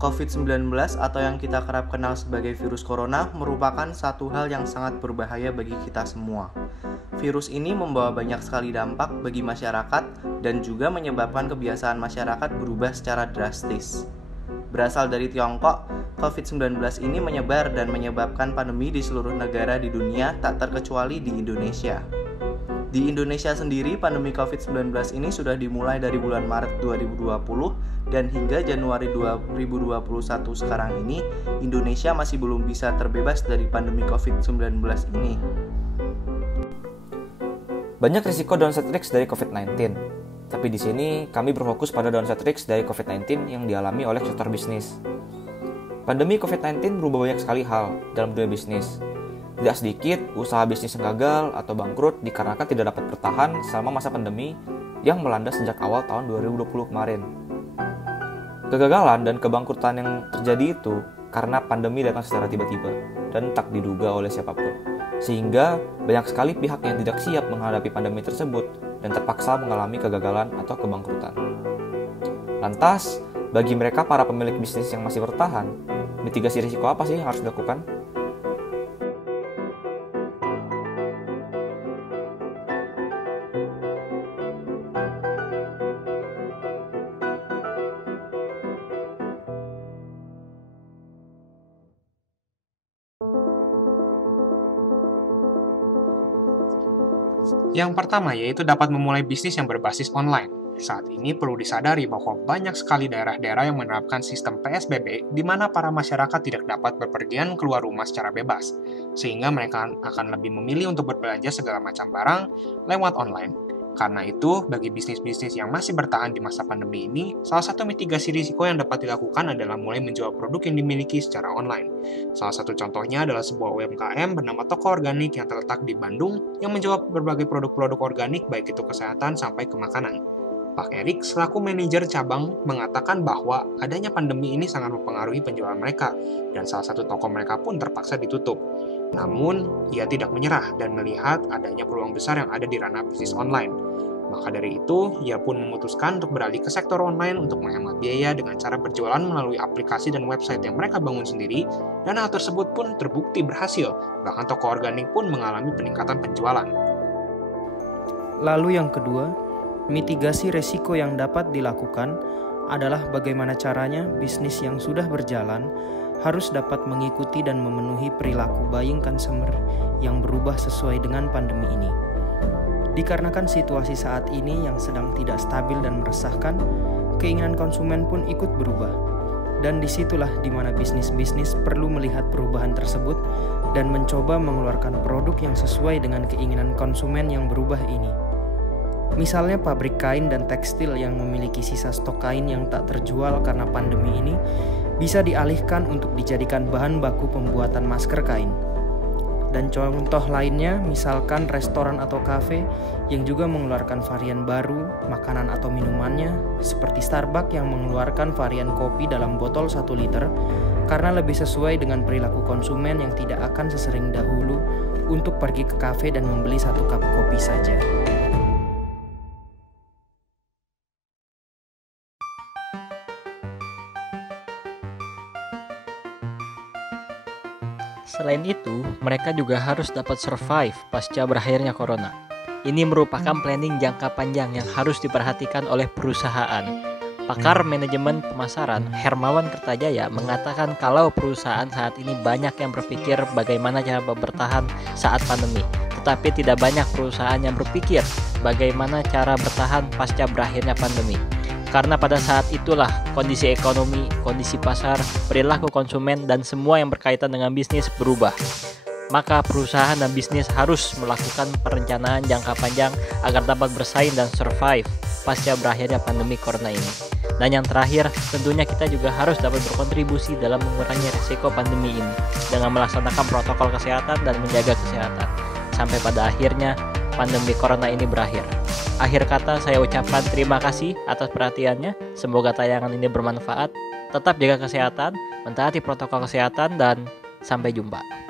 COVID-19 atau yang kita kerap kenal sebagai virus corona merupakan satu hal yang sangat berbahaya bagi kita semua. Virus ini membawa banyak sekali dampak bagi masyarakat dan juga menyebabkan kebiasaan masyarakat berubah secara drastis. Berasal dari Tiongkok, COVID-19 ini menyebar dan menyebabkan pandemi di seluruh negara di dunia, tak terkecuali di Indonesia. Di Indonesia sendiri, pandemi COVID-19 ini sudah dimulai dari bulan Maret 2020 dan hingga Januari 2021 sekarang ini, Indonesia masih belum bisa terbebas dari pandemi COVID-19 ini. Banyak risiko downside risk dari COVID-19, tapi di sini kami berfokus pada downside risk dari COVID-19 yang dialami oleh sektor bisnis. Pandemi COVID-19 berubah banyak sekali hal dalam dunia bisnis. Tidak sedikit usaha bisnis yang gagal atau bangkrut dikarenakan tidak dapat bertahan selama masa pandemi yang melanda sejak awal tahun 2020 kemarin. Kegagalan dan kebangkrutan yang terjadi itu karena pandemi datang secara tiba-tiba dan tak diduga oleh siapapun. Sehingga banyak sekali pihak yang tidak siap menghadapi pandemi tersebut dan terpaksa mengalami kegagalan atau kebangkrutan. Lantas, bagi mereka para pemilik bisnis yang masih bertahan, mitigasi risiko apa sih yang harus dilakukan? Yang pertama yaitu dapat memulai bisnis yang berbasis online. Saat ini perlu disadari bahwa banyak sekali daerah-daerah yang menerapkan sistem PSBB di mana para masyarakat tidak dapat bepergian keluar rumah secara bebas, sehingga mereka akan lebih memilih untuk berbelanja segala macam barang lewat online. Karena itu, bagi bisnis-bisnis yang masih bertahan di masa pandemi ini, salah satu mitigasi risiko yang dapat dilakukan adalah mulai menjual produk yang dimiliki secara online. Salah satu contohnya adalah sebuah UMKM bernama Toko Organik yang terletak di Bandung yang menjual berbagai produk-produk organik baik itu kesehatan sampai ke makanan. Pak Erik, selaku manajer cabang, mengatakan bahwa adanya pandemi ini sangat mempengaruhi penjualan mereka, dan salah satu toko mereka pun terpaksa ditutup. Namun, ia tidak menyerah dan melihat adanya peluang besar yang ada di ranah bisnis online. Maka dari itu, ia pun memutuskan untuk beralih ke sektor online untuk menghemat biaya dengan cara berjualan melalui aplikasi dan website yang mereka bangun sendiri, dan hal tersebut pun terbukti berhasil, bahkan toko organik pun mengalami peningkatan penjualan. Lalu yang kedua, mitigasi resiko yang dapat dilakukan adalah bagaimana caranya bisnis yang sudah berjalan harus dapat mengikuti dan memenuhi perilaku buying consumer yang berubah sesuai dengan pandemi ini. Dikarenakan situasi saat ini yang sedang tidak stabil dan meresahkan, keinginan konsumen pun ikut berubah. Dan disitulah di mana bisnis-bisnis perlu melihat perubahan tersebut dan mencoba mengeluarkan produk yang sesuai dengan keinginan konsumen yang berubah ini. Misalnya pabrik kain dan tekstil yang memiliki sisa stok kain yang tak terjual karena pandemi ini bisa dialihkan untuk dijadikan bahan baku pembuatan masker kain. Dan contoh lainnya misalkan restoran atau kafe yang juga mengeluarkan varian baru makanan atau minumannya seperti Starbucks yang mengeluarkan varian kopi dalam botol 1 liter karena lebih sesuai dengan perilaku konsumen yang tidak akan sesering dahulu untuk pergi ke kafe dan membeli 1 cup kopi saja. Selain itu, mereka juga harus dapat survive pasca berakhirnya corona. Ini merupakan planning jangka panjang yang harus diperhatikan oleh perusahaan. Pakar manajemen pemasaran Hermawan Kertajaya mengatakan kalau perusahaan saat ini banyak yang berpikir bagaimana cara bertahan saat pandemi, tetapi tidak banyak perusahaan yang berpikir bagaimana cara bertahan pasca berakhirnya pandemi. Karena pada saat itulah kondisi ekonomi, kondisi pasar, perilaku konsumen, dan semua yang berkaitan dengan bisnis berubah. Maka perusahaan dan bisnis harus melakukan perencanaan jangka panjang agar dapat bersaing dan survive pasca berakhirnya pandemi corona ini. Dan yang terakhir, tentunya kita juga harus dapat berkontribusi dalam mengurangi risiko pandemi ini dengan melaksanakan protokol kesehatan dan menjaga kesehatan. Sampai pada akhirnya pandemi corona ini berakhir. Akhir kata saya ucapkan terima kasih atas perhatiannya. Semoga tayangan ini bermanfaat. Tetap jaga kesehatan, mentaati protokol kesehatan, dan sampai jumpa.